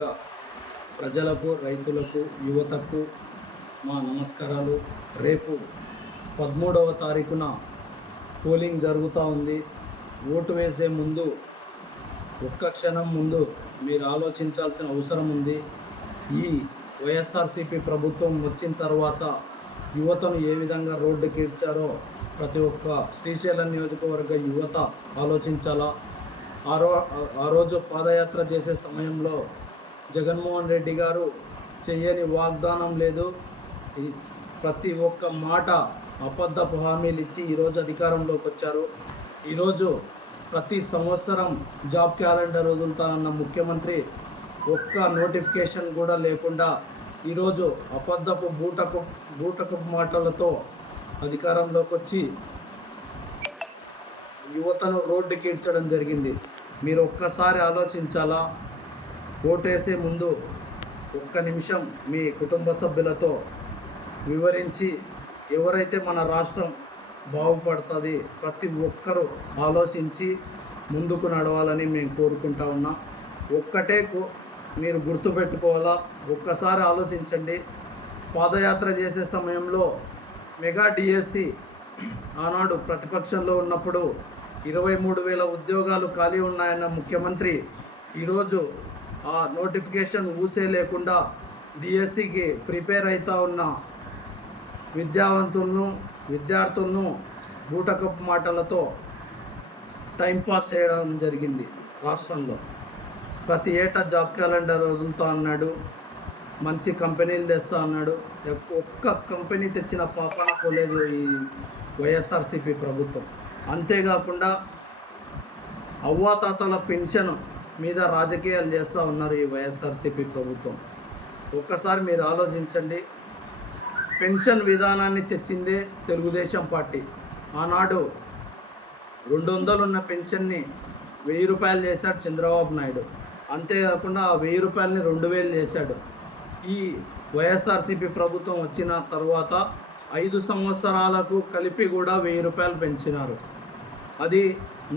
ప్రజలకు, రైతులకు, యువతకు మా నమస్కారాలు. రేపు 13వ తారీఖున పోలింగ్ జరుగుతూ ఉంది. ఓటు వేసే ముందు ఒక్క క్షణం ముందు మీరు ఆలోచించాల్సిన అవసరం ఉంది. ఈ వైఎస్ఆర్సీపీ ప్రభుత్వం వచ్చిన తర్వాత యువతను ఏ విధంగా రోడ్డుకి ఇడ్చారో ప్రతి ఒక్క శ్రీశైలం నియోజకవర్గ యువత ఆలోచించాలా. ఆ రోజు పాదయాత్ర చేసే సమయంలో జగన్మోహన్ రెడ్డి గారు చెయ్యని వాగ్దానం లేదు. ప్రతి ఒక్క మాట అబద్ధపు హామీలు ఇచ్చి ఈరోజు అధికారంలోకి వచ్చారు. ఈరోజు ప్రతి సంవత్సరం జాబ్ క్యాలెండర్ వదులుతానన్న ముఖ్యమంత్రి ఒక్క నోటిఫికేషన్ కూడా లేకుండా ఈరోజు అబద్ధపు బూటకపు మాటలతో అధికారంలోకి వచ్చి యువతను రోడ్డుకి ఈడ్చడం జరిగింది. మీరు ఒక్కసారి ఆలోచించాలా. ఓటేసే ముందు ఒక్క నిమిషం మీ కుటుంబ సభ్యులతో వివరించి ఎవరైతే మన రాష్ట్రం బాగుపడుతుంది ప్రతి ఒక్కరూ ఆలోచించి ముందుకు నడవాలని మేము కోరుకుంటా ఉన్నాం. ఒక్కటే మీరు గుర్తుపెట్టుకోవాలా. ఒక్కసారి ఆలోచించండి. పాదయాత్ర చేసే సమయంలో మెగా డిఎస్సి ఆనాడు ప్రతిపక్షంలో ఉన్నప్పుడు 23,000 ఉద్యోగాలు ఖాళీ ఉన్నాయన్న ముఖ్యమంత్రి ఈరోజు ఆ నోటిఫికేషన్ ఊసే లేకుండా డిఎస్సికి ప్రిపేర్ అవుతూ ఉన్న విద్యార్థులను బూటకపు మాటలతో టైంపాస్ చేయడం జరిగింది. రాష్ట్రంలో ప్రతి ఏటా జాబ్ క్యాలెండర్ వదులుతా అన్నాడు, మంచి కంపెనీలు తెస్తా అన్నాడు. ఒక్క కంపెనీ తెచ్చిన పాపన పోలేదు ఈ వైఎస్ఆర్సీపీ ప్రభుత్వం. అంతేకాకుండా అవ్వాతాతల పెన్షన్ మీద రాజకీయాలు చేస్తూ ఉన్నారు ఈ వైఎస్ఆర్సీపీ ప్రభుత్వం. ఒక్కసారి మీరు ఆలోచించండి. పెన్షన్ విధానాన్ని తెచ్చిందే తెలుగుదేశం పార్టీ. ఆనాడు 200 ఉన్న పెన్షన్ని 1000 రూపాయలు చేశాడు చంద్రబాబు నాయుడు. అంతేకాకుండా ఆ 1000 రూపాయలని 2000 చేశాడు. ఈ వైఎస్ఆర్సీపీ ప్రభుత్వం వచ్చిన తర్వాత 5 సంవత్సరాలకు కలిపి కూడా 1000 రూపాయలు పెంచినారు. అది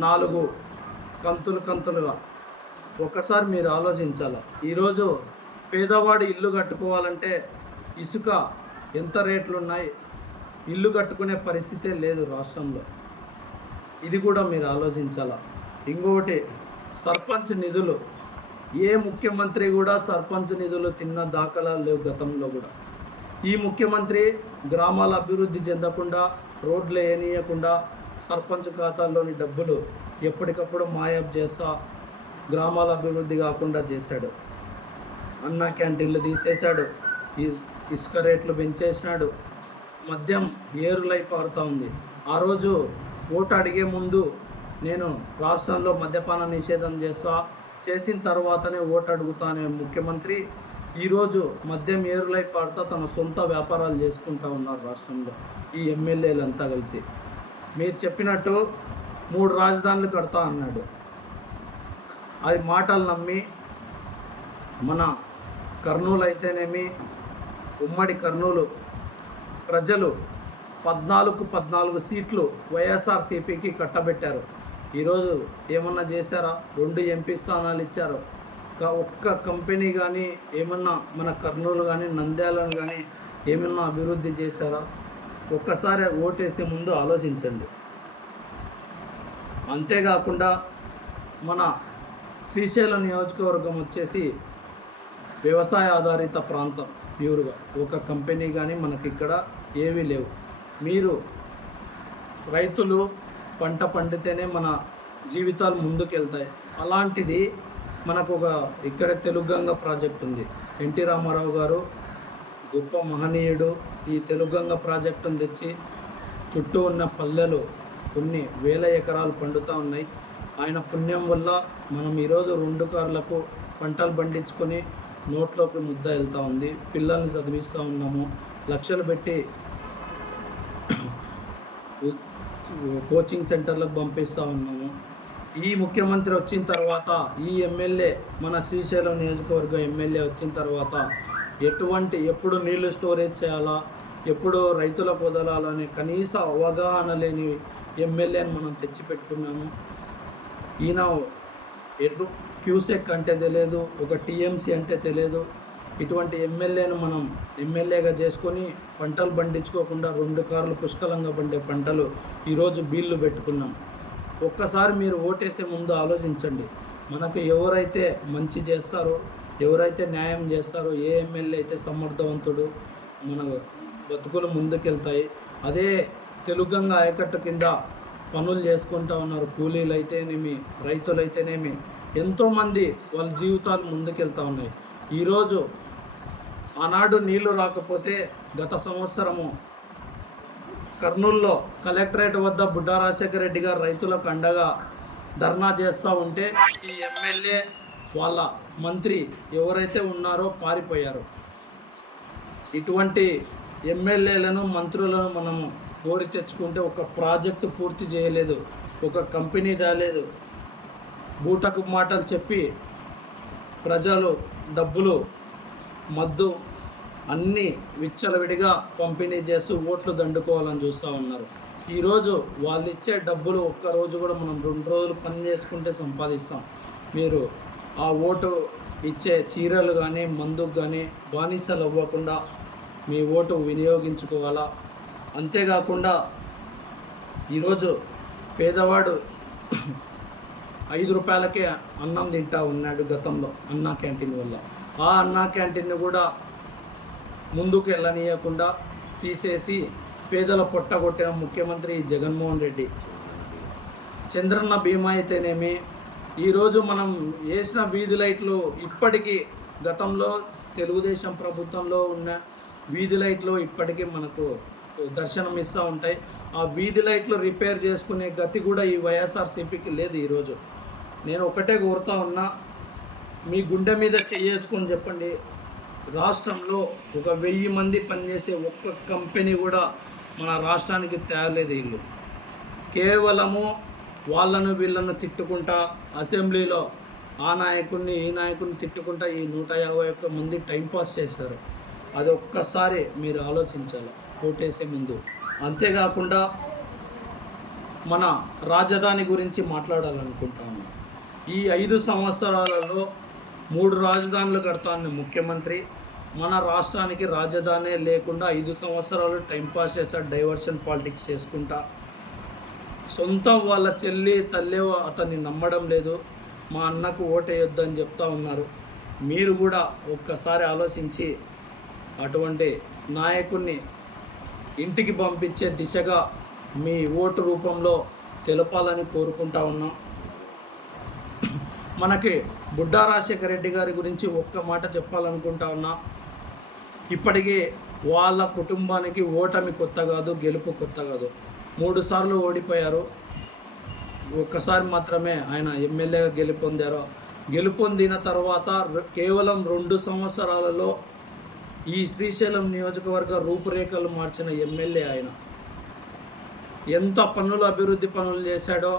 4 కంతులుగా. ఒకసారి మీరు ఆలోచించాలి. ఈరోజు పేదవాడు ఇల్లు కట్టుకోవాలంటే ఇసుక ఎంత రేట్లు ఉన్నాయి. ఇల్లు కట్టుకునే పరిస్థితే లేదు రాష్ట్రంలో. ఇది కూడా మీరు ఆలోచించాలా. ఇంకొకటి, సర్పంచ్ నిధులు. ఏ ముఖ్యమంత్రి కూడా సర్పంచ్ నిధులు తిన్న దాఖలాలు లేవు గతంలో కూడా. ఈ ముఖ్యమంత్రి గ్రామాల అభివృద్ధి చెందకుండా, రోడ్లు వేయనీయకుండా, సర్పంచ్ ఖాతాల్లోని డబ్బులు ఎప్పటికప్పుడు మాయబ్ చేస్తా గ్రామాల అభివృద్ధి కాకుండా చేశాడు. అన్నా క్యాంటీన్లు తీసేశాడు, ఇసుక రేట్లు పెంచేసినాడు, మద్యం ఏరులై పారుతూ ఉంది. ఆ రోజు ఓటు అడిగే ముందు నేను రాష్ట్రంలో మద్యపాన నిషేధం చేసిన తర్వాతనే ఓటు అడుగుతా అనే ముఖ్యమంత్రి ఈరోజు మద్యం ఏరులై పారుతా తన సొంత వ్యాపారాలు చేసుకుంటూ ఉన్నారు రాష్ట్రంలో. ఈ ఎమ్మెల్యేలంతా కలిసి మీరు చెప్పినట్టు 3 రాజధానులు కడతా అన్నాడు. అది మాటలు నమ్మి మన కర్నూలు అయితేనేమి, ఉమ్మడి కర్నూలు ప్రజలు 14 సీట్లు వైఎస్ఆర్సీపీకి కట్టబెట్టారు. ఈరోజు ఏమన్నా చేశారా? 2 ఎంపీ స్థానాలు ఇచ్చారు. ఒక్క కంపెనీ కానీ ఏమన్నా మన కర్నూలు కానీ నంద్యాలను కానీ ఏమన్నా అభివృద్ధి చేశారా? ఒక్కసారి ఓటేసే ముందు ఆలోచించండి. అంతేకాకుండా మన శ్రీశైలం నియోజకవర్గం వచ్చేసి వ్యవసాయ ఆధారిత ప్రాంతం. ప్యూర్గా ఒక కంపెనీ కానీ మనకి ఇక్కడ ఏవీ లేవు. మీరు రైతులు పంట పండితేనే మన జీవితాలు ముందుకెళ్తాయి. అలాంటిది మనకు ఇక్కడ తెలుగంగ ప్రాజెక్ట్ ఉంది. ఎన్టీ రామారావు గారు గొప్ప మహనీయుడు. ఈ తెలుగంగ ప్రాజెక్టును తెచ్చి చుట్టూ ఉన్న పల్లెలు కొన్ని వేల ఎకరాలు పండుతూ ఉన్నాయి. ఆయన పుణ్యం వల్ల మనం ఈరోజు 2 కార్లకు పంటలు పండించుకొని నోట్లోకి ముద్ద వెళ్తూ ఉంది. పిల్లల్ని చదివిస్తూ ఉన్నాము, లక్షలు పెట్టి కోచింగ్ సెంటర్లకు పంపిస్తూ ఉన్నాము. ఈ ముఖ్యమంత్రి వచ్చిన తర్వాత, ఈ ఎమ్మెల్యే మన శ్రీశైలం నియోజకవర్గం ఎమ్మెల్యే వచ్చిన తర్వాత ఎప్పుడు నీళ్లు స్టోరేజ్ చేయాలా, ఎప్పుడు రైతులకు వదలాలనే కనీస అవగాహన లేని ఎమ్మెల్యేని మనం తెచ్చిపెట్టుకున్నాము. ఈయన క్యూసెక్ అంటే తెలియదు, ఒక టీఎంసీ అంటే తెలియదు. ఇటువంటి ఎమ్మెల్యేను మనం ఎమ్మెల్యేగా చేసుకొని పంటలు పండించుకోకుండా 2 కార్లు పుష్కలంగా పండే పంటలు ఈరోజు బీళ్లు పెట్టుకున్నాం. ఒక్కసారి మీరు ఓటేసే ముందు ఆలోచించండి. మనకు ఎవరైతే మంచి చేస్తారో, ఎవరైతే న్యాయం చేస్తారో, ఏ ఎమ్మెల్యే అయితే సమర్థవంతుడు, మన బతుకులు ముందుకెళ్తాయి. అదే తెలుగంగ ఆయకట్టు కింద పనులు చేసుకుంటూ ఉన్నారు. కూలీలు అయితేనేమి, రైతులైతేనేమి, ఎంతోమంది వాళ్ళ జీవితాలు ముందుకెళ్తూ ఉన్నాయి. ఈరోజు ఆనాడు నీళ్లు రాకపోతే గత సంవత్సరము కర్నూలులో కలెక్టరేట్ వద్ద బుడ్డా రాజశేఖర రెడ్డి గారు రైతులకు అండగా ధర్నా చేస్తూ ఉంటే ఈ ఎమ్మెల్యే వాళ్ళ మంత్రి ఎవరైతే ఉన్నారో పారిపోయారు. ఇటువంటి ఎమ్మెల్యేలను, మంత్రులను మనము కోరి తెచ్చుకుంటే ఒక ప్రాజెక్టు పూర్తి చేయలేదు, ఒక కంపెనీ రాలేదు, బూటకు మాటలు చెప్పి ప్రజలు డబ్బులు, మద్దు అన్నీ విచ్చలవిడిగా పంపిణీ చేస్తూ ఓట్లు దండుకోవాలని చూస్తూ ఉన్నారు. ఈరోజు వాళ్ళు ఇచ్చే డబ్బులు ఒక్కరోజు కూడా మనం 2 రోజులు పని చేసుకుంటే సంపాదిస్తాం. మీరు ఆ ఓటు ఇచ్చే చీరలు కానీ, మందుకు కానీ బానిసలు అవ్వకుండా మీ ఓటు వినియోగించుకోవాలా. అంతేకాకుండా ఈరోజు పేదవాడు 5 రూపాయలకే అన్నం తింటా ఉన్నాడు గతంలో అన్నా క్యాంటీన్ వల్ల. ఆ అన్నా క్యాంటీన్ని కూడా ముందుకు వెళ్ళనీయకుండా తీసేసి పేదల పొట్టగొట్టిన ముఖ్యమంత్రి జగన్మోహన్ రెడ్డి. చంద్రన్న బీమా అయితేనేమి, ఈరోజు మనం వేసిన వీధి లైట్లు ఇప్పటికీ గతంలో తెలుగుదేశం ప్రభుత్వంలో ఉన్న వీధి లైట్లు ఇప్పటికీ మనకు దర్శనం ఇస్తూ ఉంటాయి. ఆ వీధి లైట్లు రిపేర్ చేసుకునే గతి కూడా ఈ వైఎస్ఆర్సీపీకి లేదు. ఈరోజు నేను ఒకటే కోరుతా ఉన్నా, మీ గుండె మీద చేసుకొని చెప్పండి, రాష్ట్రంలో ఒక 1000 మంది పనిచేసే ఒక్క కంపెనీ కూడా మన రాష్ట్రానికి తేలేదు. వీళ్ళు కేవలము వాళ్ళను వీళ్ళను తిట్టుకుంటా, అసెంబ్లీలో ఆ నాయకుడిని ఈ నాయకుడిని తిట్టుకుంటా ఈ 151 మంది టైంపాస్ చేశారు. అది ఒక్కసారి మీరు ఆలోచించాలి ఓటేసే ముందు. అంతేకాకుండా మన రాజధాని గురించి మాట్లాడాలనుకుంటాను. ఈ 5 సంవత్సరాలలో 3 రాజధానులు కడతాను ముఖ్యమంత్రి. మన రాష్ట్రానికి రాజధానే లేకుండా 5 సంవత్సరాలు టైంపాస్ చేశాడు, డైవర్షన్ పాలిటిక్స్ చేసుకుంటా. సొంతం వాళ్ళ చెల్లి తల్లి అతన్ని నమ్మడం లేదు, మా అన్నకు ఓటేయొద్దని చెప్తా ఉన్నారు. మీరు కూడా ఒక్కసారి ఆలోచించి అటువంటి నాయకుడిని ఇంటికి పంపించే దిశగా మీ ఓటు రూపంలో తెలపాలని కోరుకుంటా ఉన్నాం. మనకి బుడ్డా రాజశేఖర రెడ్డి గారి గురించి ఒక్క మాట చెప్పాలనుకుంటా ఉన్నా. ఇప్పటికీ వాళ్ళ కుటుంబానికి ఓటమి కొత్త కాదు, గెలుపు కొత్త కాదు. 3 సార్లు ఓడిపోయారు, ఒక్కసారి మాత్రమే ఆయన ఎమ్మెల్యేగా గెలుపొందిన తర్వాత కేవలం 2 సంవత్సరాలలో ఈ శ్రీశైలం నియోజకవర్గ రూపురేఖలు మార్చిన ఎమ్మెల్యే ఆయన. ఎంత అభివృద్ధి పనులు చేశాడో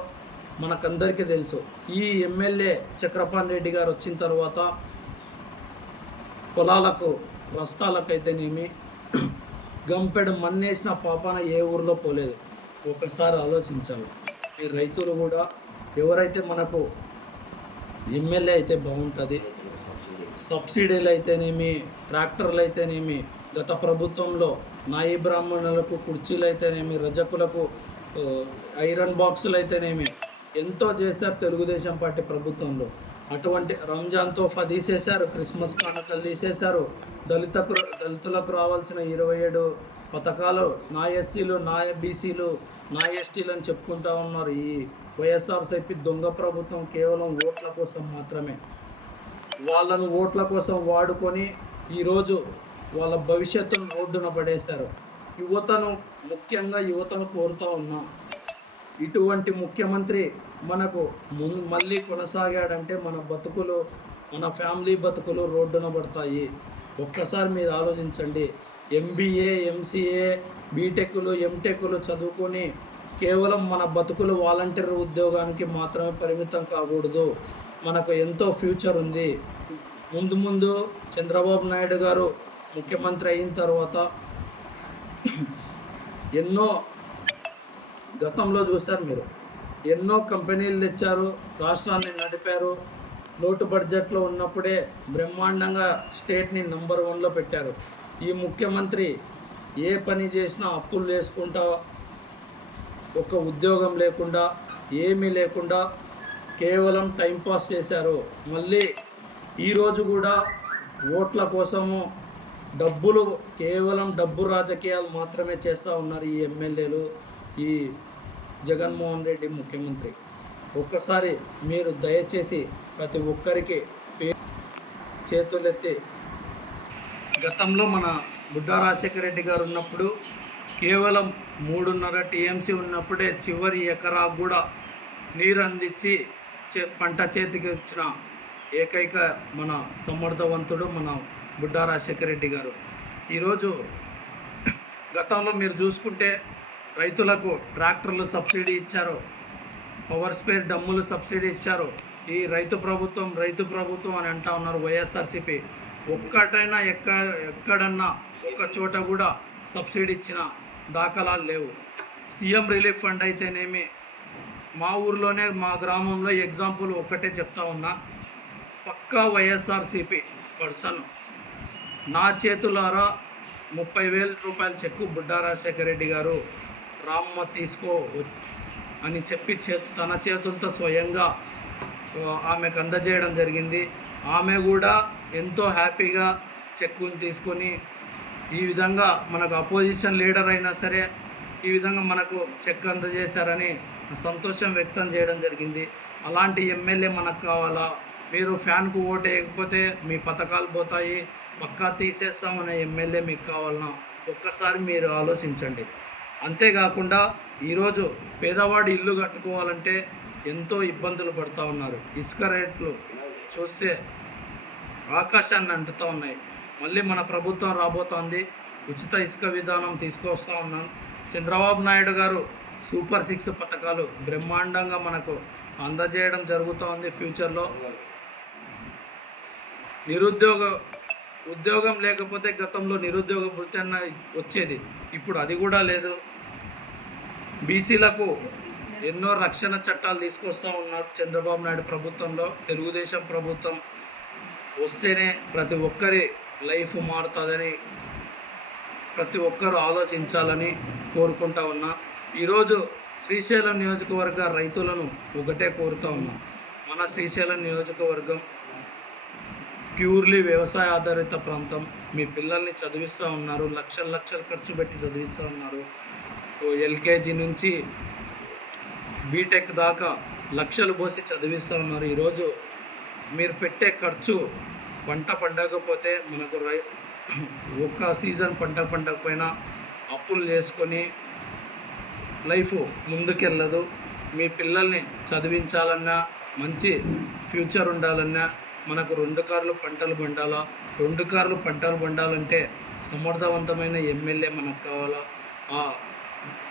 మనకందరికీ తెలుసు. ఈ ఎమ్మెల్యే చక్రపాణి రెడ్డి గారు వచ్చిన తర్వాత పొలాలకు, రస్తాలకైతేనేమి గంపెడు మన్నేసిన పాపాన ఏ ఊరిలో పోలేదు. ఒకసారి ఆలోచించాలి. ఈ రైతులు కూడా ఎవరైతే మనకు ఎమ్మెల్యే అయితే బాగుంటుంది. సబ్సిడీలు అయితేనేమి, ట్రాక్టర్లు అయితేనేమి, గత ప్రభుత్వంలో నాయి బ్రాహ్మణులకు కుర్చీలు అయితేనేమి, రజకులకు ఐరన్ బాక్సులు అయితేనేమి ఎంతో చేశారు తెలుగుదేశం పార్టీ ప్రభుత్వంలో. అటువంటి రంజాన్ తోఫా తీసేశారు, క్రిస్మస్ కానుకలు తీసేశారు, దళితులకు రావాల్సిన 27 పథకాలు నా ఎస్సీలు, నా బీసీలు, నా ఎస్టీలు అని చెప్పుకుంటా ఉన్నారు. ఈ వైఎస్ఆర్సీపీ దొంగ ప్రభుత్వం కేవలం ఓట్ల కోసం మాత్రమే. వాళ్ళను ఓట్ల కోసం వాడుకొని ఈరోజు వాళ్ళ భవిష్యత్తును రోడ్డున పడేశారు. ముఖ్యంగా యువతను కోరుతూ ఉన్నా, ఇటువంటి ముఖ్యమంత్రి మనకు మళ్ళీ కొనసాగాడంటే మన బతుకులు, మన ఫ్యామిలీ బతుకులు రోడ్డున పడతాయి. ఒక్కసారి మీరు ఆలోచించండి. MBA, MCA, బీటెక్లు, ఎంటెక్లు చదువుకొని కేవలం మన బతుకులు వాలంటీర్ ఉద్యోగానికి మాత్రమే పరిమితం కాకూడదు. మనకు ఎంతో ఫ్యూచర్ ఉంది. ముందు చంద్రబాబు నాయుడు గారు ముఖ్యమంత్రి అయిన తర్వాత ఎన్నో గతంలో చూశారు మీరు, ఎన్నో కంపెనీలు తెచ్చారు, రాష్ట్రాన్ని నడిపారు. లోటు బడ్జెట్లో ఉన్నప్పుడే బ్రహ్మాండంగా స్టేట్ని నంబర్ 1లో పెట్టారు. ఈ ముఖ్యమంత్రి ఏ పని చేసినా అప్పులు చేసుకుంటా, ఒక ఉద్యోగం లేకుండా, ఏమీ లేకుండా కేవలం టైంపాస్ చేశారు. మళ్ళీ ఈరోజు కూడా ఓట్ల కోసము డబ్బులు, కేవలం డబ్బు రాజకీయాలు మాత్రమే చేస్తూ ఉన్నారు ఈ ఎమ్మెల్యేలు, ఈ జగన్మోహన్ రెడ్డి ముఖ్యమంత్రి. ఒక్కసారి మీరు దయచేసి ప్రతి ఒక్కరికి చేతులెత్తి, గతంలో మన బుడ్డా రాజశేఖర రెడ్డి గారు ఉన్నప్పుడు కేవలం 3.5 టీఎంసీ ఉన్నప్పుడే చివరి ఎకరాకు కూడా నీరు అందించి పంట చేతికి వచ్చిన ఏకైక మన సమర్థవంతుడు మన బుడ్డా రాజశేఖర రెడ్డి గారు. ఈరోజు గతంలో మీరు చూసుకుంటే రైతులకు ట్రాక్టర్లు సబ్సిడీ ఇచ్చారు, పవర్ స్పేర్ డమ్ములు సబ్సిడీ ఇచ్చారు. ఈ రైతు ప్రభుత్వం అని అంటా ఉన్నారు వైఎస్ఆర్సీపీ. ఒక్కటైనా ఎక్కడన్నా ఒక చోట కూడా సబ్సిడీ ఇచ్చిన దాఖలాలు లేవు. సీఎం రిలీఫ్ ఫండ్ అయితేనేమి, మా ఊర్లోనే మా గ్రామంలో ఎగ్జాంపుల్ ఒక్కటే చెప్తా ఉన్నా, పక్కా వైఎస్ఆర్సీపీ పర్సన్ నా చేతులారా 30,000 రూపాయల చెక్కు బుడ్డా రాజశేఖర రెడ్డి గారు రామ్మ తీసుకో అని చెప్పి తన చేతులతో స్వయంగా ఆమెకు అందజేయడం జరిగింది. ఆమె కూడా ఎంతో హ్యాపీగా చెక్కుని తీసుకొని, ఈ విధంగా మనకు అపోజిషన్ లీడర్ అయినా సరే ఈ విధంగా మనకు చెక్ అందజేశారని సంతోషం వ్యక్తం చేయడం జరిగింది. అలాంటి ఎమ్మెల్యే మనకు కావాలా? మీరు ఫ్యాన్కు ఓటు వేయకపోతే మీ పథకాలు పోతాయి, పక్కా తీసేస్తామనే ఎమ్మెల్యే మీకు కావాలన్నా ఒక్కసారి మీరు ఆలోచించండి. అంతేకాకుండా ఈరోజు పేదవాడు ఇల్లు కట్టుకోవాలంటే ఎంతో ఇబ్బందులు పడుతూ ఉన్నారు. ఇసుక రేట్లు చూస్తే ఆకాశాన్ని అంటుతూ ఉన్నాయి. మళ్ళీ మన ప్రభుత్వం రాబోతోంది, ఉచిత ఇసుక విధానం తీసుకొస్తూ ఉన్నాం. చంద్రబాబు నాయుడు గారు సూపర్ 6 పథకాలు బ్రహ్మాండంగా మనకు అందజేయడం జరుగుతోంది. ఫ్యూచర్లో ఉద్యోగం లేకపోతే గతంలో నిరుద్యోగ భృతి అన్న వచ్చేది, ఇప్పుడు అది కూడా లేదు. బీసీలకు ఎన్నో రక్షణ చట్టాలు తీసుకొస్తూ ఉన్నారు చంద్రబాబు నాయుడు ప్రభుత్వంలో. తెలుగుదేశం ప్రభుత్వం వస్తేనే ప్రతి ఒక్కరి లైఫ్ మారుతుందని ప్రతి ఒక్కరూ ఆలోచించాలని కోరుకుంటా ఉన్నా. ఈరోజు శ్రీశైలం నియోజకవర్గ రైతులను ఒకటే కోరుతూ ఉన్నా, మన శ్రీశైలం నియోజకవర్గం ప్యూర్లీ వ్యవసాయ ఆధారిత ప్రాంతం. మీ పిల్లల్ని చదివిస్తూ ఉన్నారు, లక్షలు ఖర్చు పెట్టి చదివిస్తూ ఉన్నారు. ఎల్కేజీ నుంచి బీటెక్ దాకా లక్షలు పోసి చదివిస్తూ ఉన్నారు. ఈరోజు మీరు పెట్టే ఖర్చు పంట పండకపోతే మనకు ఒక్క సీజన్ పంట పండకపోయినా అప్పులు చేసుకొని లైఫ్ ముందుకెళ్ళదు. మీ పిల్లల్ని చదివించాలన్నా, మంచి ఫ్యూచర్ ఉండాలన్నా మనకు 2 కార్లు పంటలు పండాలా. 2 కార్లు పంటలు పండాలంటే సమర్థవంతమైన ఎమ్మెల్యే మనకు కావాలా.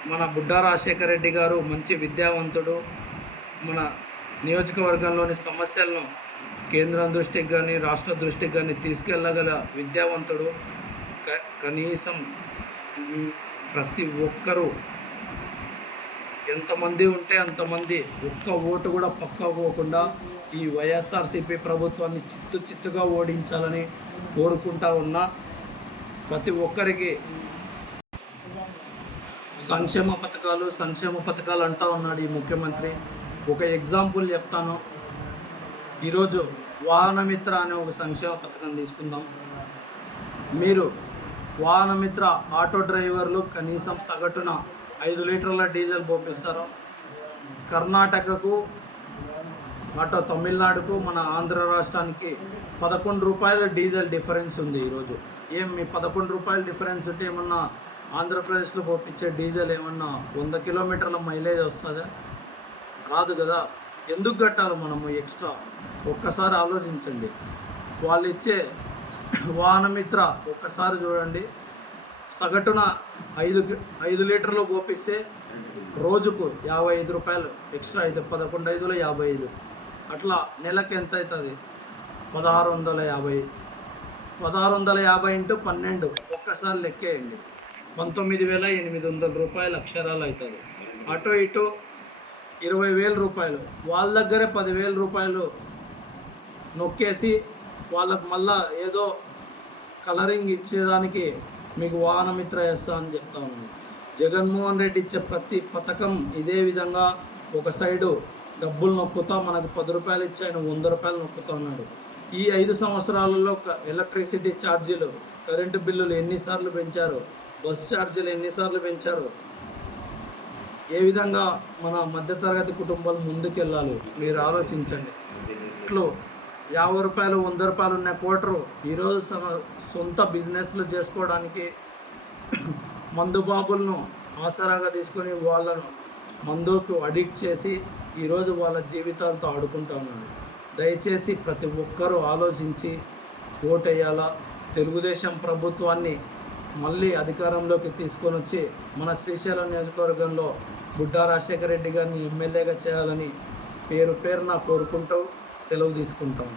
మన బుడ్డా రాజశేఖర రెడ్డి గారు మంచి విద్యావంతుడు. మన నియోజకవర్గంలోని సమస్యలను కేంద్రం దృష్టికి కానీ రాష్ట్ర దృష్టికి కానీ తీసుకెళ్ళగల విద్యావంతుడు. కనీసం ప్రతి ఒక్కరూ ఎంతమంది ఉంటే అంతమంది ఒక్క ఓటు కూడా పక్కకోకుండా ఈ వైఎస్ఆర్సీపీ ప్రభుత్వాన్ని చిత్తుగా ఓడించాలని కోరుకుంటా ఉన్నా. ప్రతి ఒక్కరికి సంక్షేమ పథకాలు అంటూ ఉన్నాడు ఈ ముఖ్యమంత్రి. ఒక ఎగ్జాంపుల్ చెప్తాను. ఈరోజు వాహనమిత్ర అనే ఒక సంక్షేమ పథకం తీసుకుందాం. మీరు వాహనమిత్ర ఆటో డ్రైవర్లు కనీసం సగటున 5 లీటర్ల డీజిల్ పోపిస్తారు. కర్ణాటకకు, అటు తమిళనాడుకు, మన ఆంధ్ర రాష్ట్రానికి 11 రూపాయల డీజిల్ డిఫరెన్స్ ఉంది ఈరోజు. మీ 11 రూపాయల డిఫరెన్స్ ఉంటే ఏమన్నా ఆంధ్రప్రదేశ్లో పోపించే డీజిల్ ఏమన్నా 100 కిలోమీటర్ల మైలేజ్ వస్తుందా? రాదు కదా. ఎందుకు కట్టాలి మనము ఎక్స్ట్రా? ఒక్కసారి ఆలోచించండి. వాళ్ళు ఇచ్చే వాహనమిత్ర ఒక్కసారి చూడండి, సగటున 5 లీటర్లు పోపిస్తే రోజుకు 55 రూపాయలు ఎక్స్ట్రా అయితే 11 5 55, అట్లా నెలకు ఎంత అవుతుంది? 1650. 1650 ఇంటూ 12 ఒక్కసారి లెక్కేయండి, 19,800 రూపాయలు అక్షరాలు అవుతుంది. అటు ఇటు 20,000 రూపాయలు. వాళ్ళ దగ్గరే 10,000 రూపాయలు నొక్కేసి వాళ్ళకు మళ్ళా ఏదో కలరింగ్ ఇచ్చేదానికి మీకు వాహనమిత్ర చేస్తా అని చెప్తా ఉన్నాను. జగన్మోహన్ రెడ్డి ఇచ్చే ప్రతి పథకం ఇదే విధంగా ఒక సైడు డబ్బులు నొక్కుతా మనకు 10 రూపాయలు ఇచ్చి ఆయన 100 రూపాయలు నొక్కుతా ఉన్నాడు. ఈ 5 సంవత్సరాలలో ఎలక్ట్రిసిటీ ఛార్జీలు, కరెంటు బిల్లులు ఎన్నిసార్లు పెంచారు, బస్ ఛార్జీలు ఎన్నిసార్లు పెంచారు, ఏ విధంగా మన మధ్యతరగతి కుటుంబాలు ముందుకెళ్ళాలి మీరు ఆలోచించండి. ఇట్లు 50 రూపాయలు 100 రూపాయలు ఉన్న క్వార్టరు ఈరోజు సొంత బిజినెస్లు చేసుకోవడానికి మందు బాబులను ఆసరాగా తీసుకొని వాళ్ళను మందుకు అడిక్ట్ చేసి ఈరోజు వాళ్ళ జీవితాలతో ఆడుకుంటూ ఉన్నారు. దయచేసి ప్రతి ఒక్కరూ ఆలోచించి ఓటేయాలా. తెలుగుదేశం ప్రభుత్వాన్ని మళ్ళీ అధికారంలోకి తీసుకొని వచ్చి మన శ్రీశైలం నియోజకవర్గంలో బుడ్డా రాజశేఖర రెడ్డి గారిని ఎమ్మెల్యేగా చేయాలని పేరున కోరుకుంటూ సెలవు తీసుకుంటాం.